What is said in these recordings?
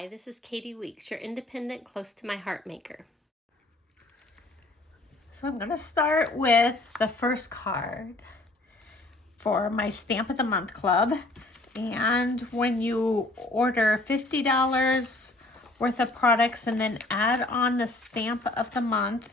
Hi, this is Katie Weeks, your independent, close to my heart maker. So I'm going to start with the first card for my Stamp of the Month Club. And when you order $50 worth of products and then add on the Stamp of the Month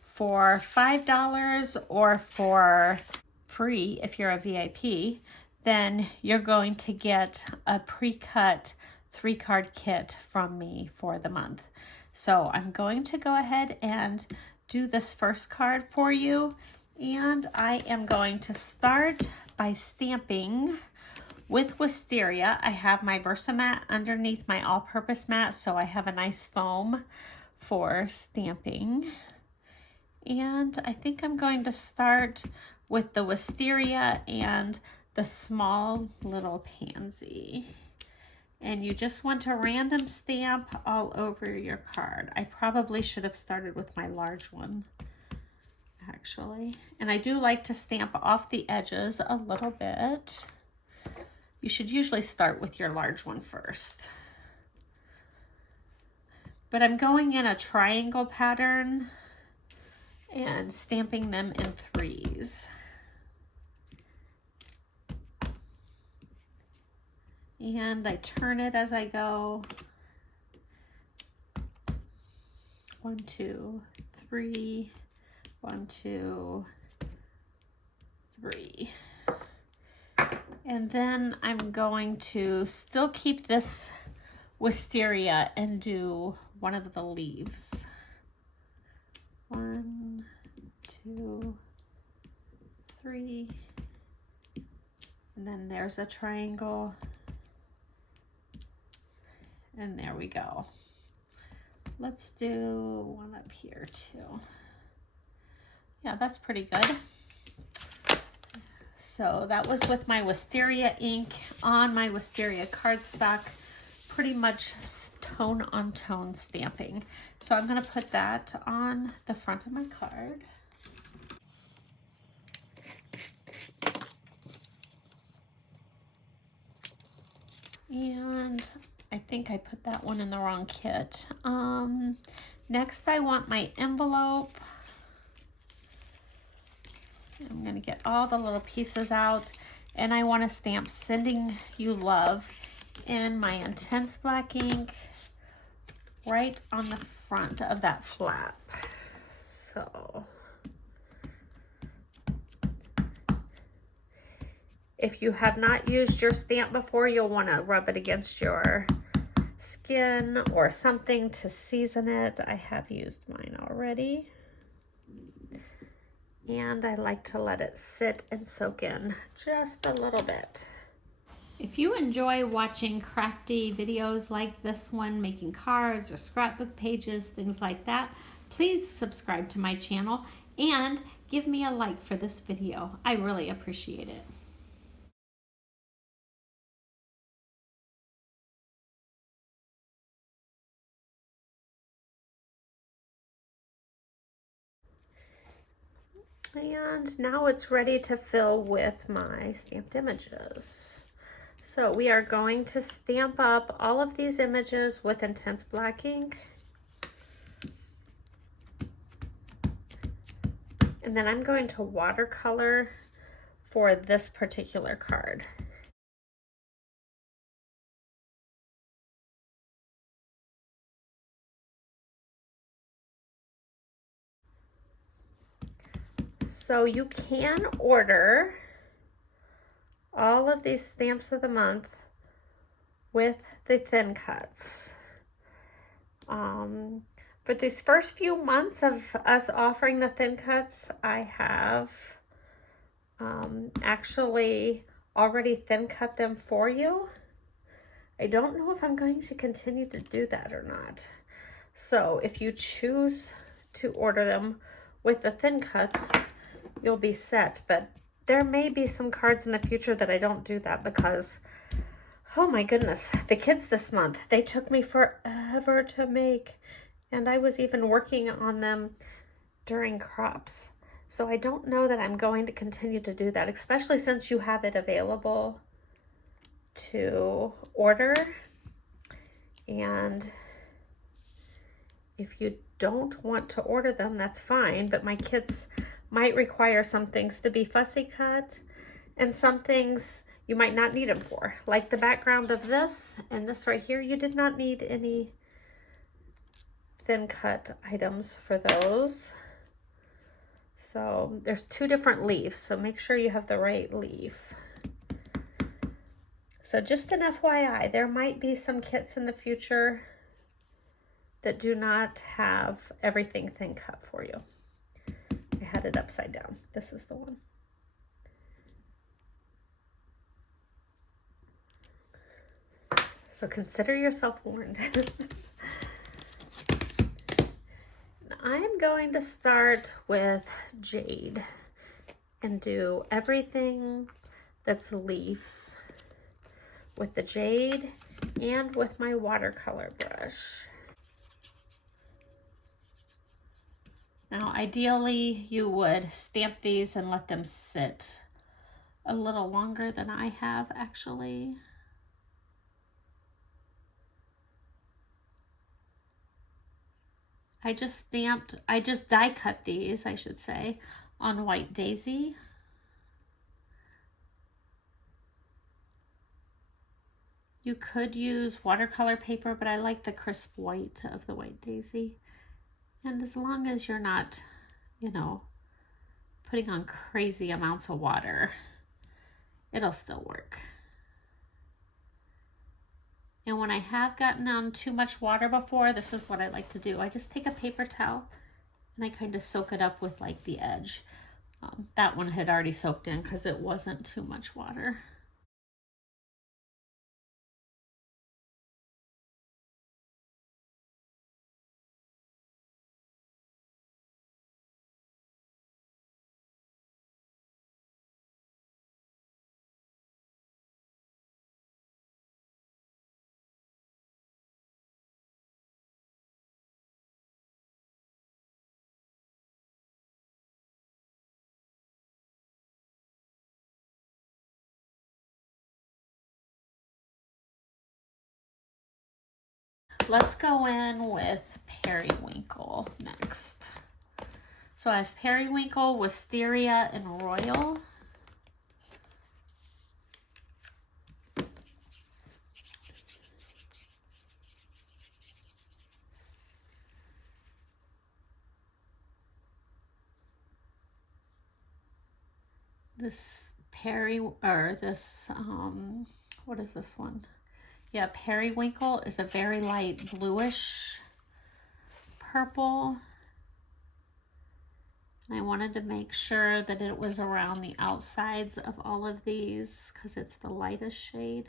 for $5 or for free if you're a VIP, then you're going to get a pre-cut 3-card kit from me for the month. So I'm going to go ahead and do this first card for you, and I am going to start by stamping with Wisteria. I have my VersaMat underneath my all-purpose mat, so I have a nice foam for stamping. And I think I'm going to start with the Wisteria and the small little pansy. And you just want to random stamp all over your card. I probably should have started with my large one, actually. And I do like to stamp off the edges a little bit. You should usually start with your large one first. But I'm going in a triangle pattern and stamping them in 3s. And I turn it as I go. 1, 2, 3, 1, 2, 3. And then I'm going to still keep this Wisteria and do one of the leaves. 1, 2, 3. And then there's a triangle. And there we go. Let's do one up here too. Yeah, that's pretty good. So that was with my Wisteria ink on my Wisteria cardstock, pretty much tone on tone stamping. So I'm going to put that on the front of my card. And I think I put that one in the wrong kit. Next I want my envelope. I'm gonna get all the little pieces out, and I want to stamp Sending You Love in my intense black ink right on the front of that flap. So if you have not used your stamp before, you'll want to rub it against your skin or something to season it. I have used mine already. And I like to let it sit and soak in just a little bit. If you enjoy watching crafty videos like this one, making cards or scrapbook pages, things like that, please subscribe to my channel and give me a like for this video. I really appreciate it. And now it's ready to fill with my stamped images. So we are going to stamp up all of these images with intense black ink. And then I'm going to watercolor for this particular card. So you can order all of these stamps of the month with the thin cuts. For these first few months of us offering the thin cuts, I have actually already thin cut them for you. I don't know if I'm going to continue to do that or not. So if you choose to order them with the thin cuts, you'll be set. But there may be some cards in the future that I don't do that because, oh my goodness, the kids this month, they took me forever to make. And I was even working on them during crops. So I don't know that I'm going to continue to do that, especially since you have it available to order. And if you don't want to order them, that's fine, but my kits might require some things to be fussy cut and some things you might not need them for. Like the background of this and this right here, you did not need any thin cut items for those. So there's 2 different leaves, so make sure you have the right leaf. So just an FYI, there might be some kits in the future that do not have everything thin cut for you. I had it upside down. This is the one. So consider yourself warned. I'm going to start with Jade and do everything that's leaves with the Jade and with my watercolor brush. Now, ideally, you would stamp these and let them sit a little longer than I have, actually. I just die cut these, I should say, on white daisy. You could use watercolor paper, but I like the crisp white of the white daisy. And as long as you're not, you know, putting on crazy amounts of water, it'll still work. And when I have gotten on too much water before, this is what I like to do. I just take a paper towel and I kind of soak it up with like the edge. That one had already soaked in because it wasn't too much water. Let's go in with Periwinkle next. So I have Periwinkle, Wisteria, and Royal. This what is this one? Yeah, Periwinkle is a very light bluish purple. I wanted to make sure that it was around the outsides of all of these because it's the lightest shade.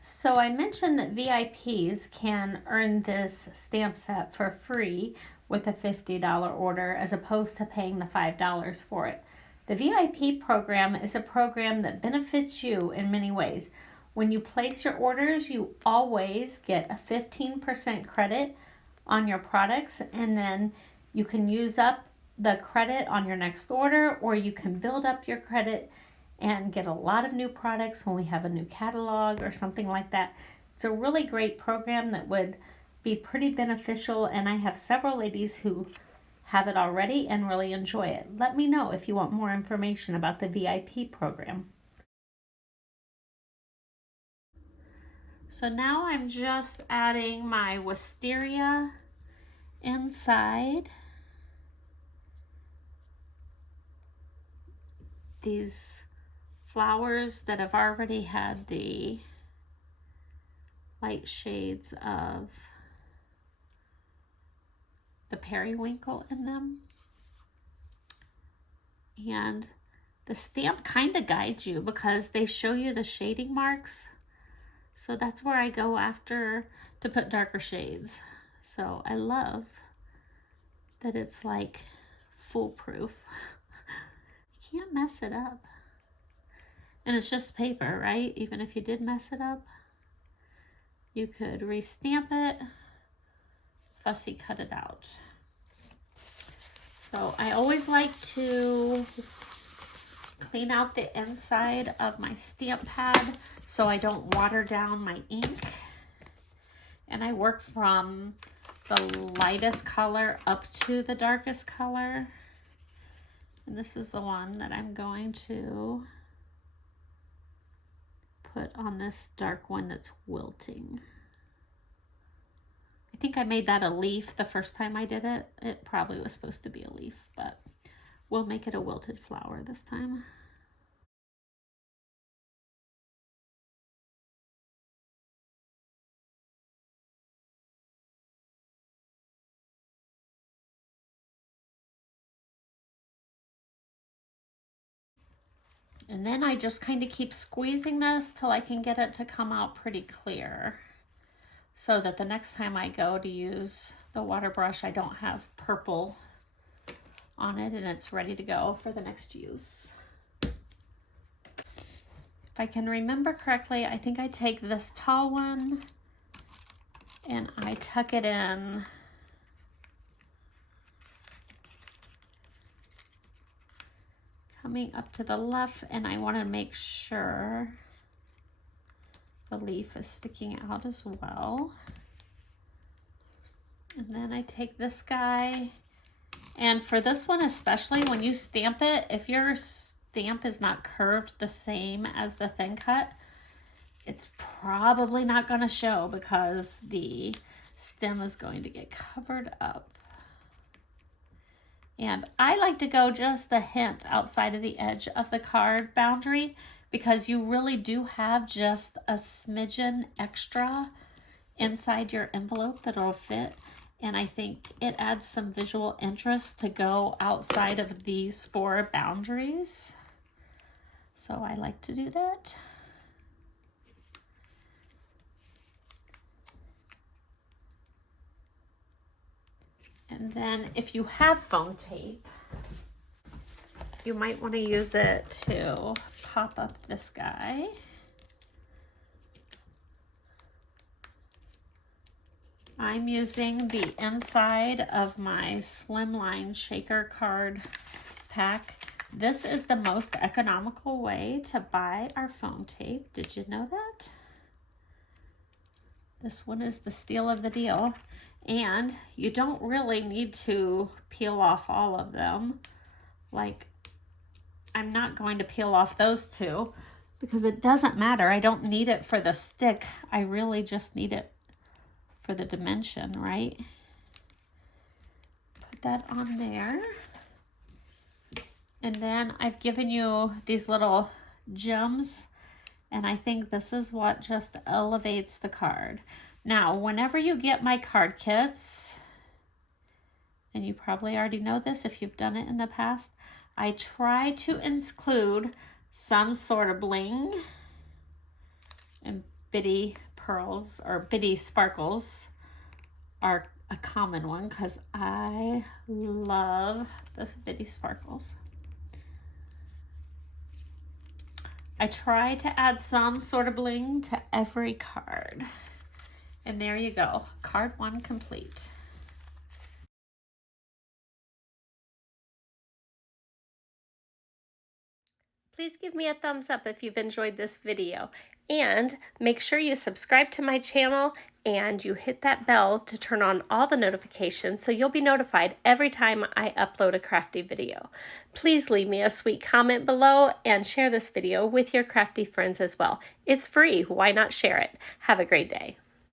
So I mentioned that VIPs can earn this stamp set for free with a $50 order as opposed to paying the $5 for it. The VIP program is a program that benefits you in many ways. When you place your orders, you always get a 15% credit on your products, and then you can use up the credit on your next order, or you can build up your credit and get a lot of new products when we have a new catalog or something like that. It's a really great program that would be pretty beneficial, and I have several ladies who have it already and really enjoy it. Let me know if you want more information about the VIP program. So now I'm just adding my Wisteria inside these flowers that have already had the light shades of the periwinkle in them. And the stamp kind of guides you because they show you the shading marks. So that's where I go after to put darker shades. So I love that it's like foolproof. You can't mess it up. And it's just paper, right? Even if you did mess it up, you could restamp it, fussy cut it out. So I always like to clean out the inside of my stamp pad so I don't water down my ink. And I work from the lightest color up to the darkest color. And this is the one that I'm going to put on this dark one that's wilting. I think I made that a leaf the first time I did it. It probably was supposed to be a leaf, but we'll make it a wilted flower this time. And then I just kind of keep squeezing this till I can get it to come out pretty clear, so that the next time I go to use the water brush, I don't have purple on it and it's ready to go for the next use. If I can remember correctly, I think I take this tall one and I tuck it in coming up to the left, and I want to make sure the leaf is sticking out as well. And then I take this guy, and for this one especially, when you stamp it, if your stamp is not curved the same as the thin cut, it's probably not going to show because the stem is going to get covered up. And I like to go just a hint outside of the edge of the card boundary, because you really do have just a smidgen extra inside your envelope that'll fit. And I think it adds some visual interest to go outside of these 4 boundaries. So I like to do that. And then if you have foam tape, you might want to use it to pop up this guy. I'm using the inside of my Slimline Shaker card pack. This is the most economical way to buy our foam tape. Did you know that? This one is the steal of the deal. And you don't really need to peel off all of them. Like, I'm not going to peel off those 2 because it doesn't matter. I don't need it for the stick. I really just need it for the dimension, right? Put that on there. And then I've given you these little gems, and I think this is what just elevates the card. Now, whenever you get my card kits, and you probably already know this if you've done it in the past, I try to include some sort of bling, and bitty pearls or bitty sparkles are a common one because I love the bitty sparkles. I try to add some sort of bling to every card. And there you go, card 1 complete. Please give me a thumbs up if you've enjoyed this video, and make sure you subscribe to my channel and you hit that bell to turn on all the notifications so you'll be notified every time I upload a crafty video. Please leave me a sweet comment below and share this video with your crafty friends as well. It's free, why not share it? Have a great day.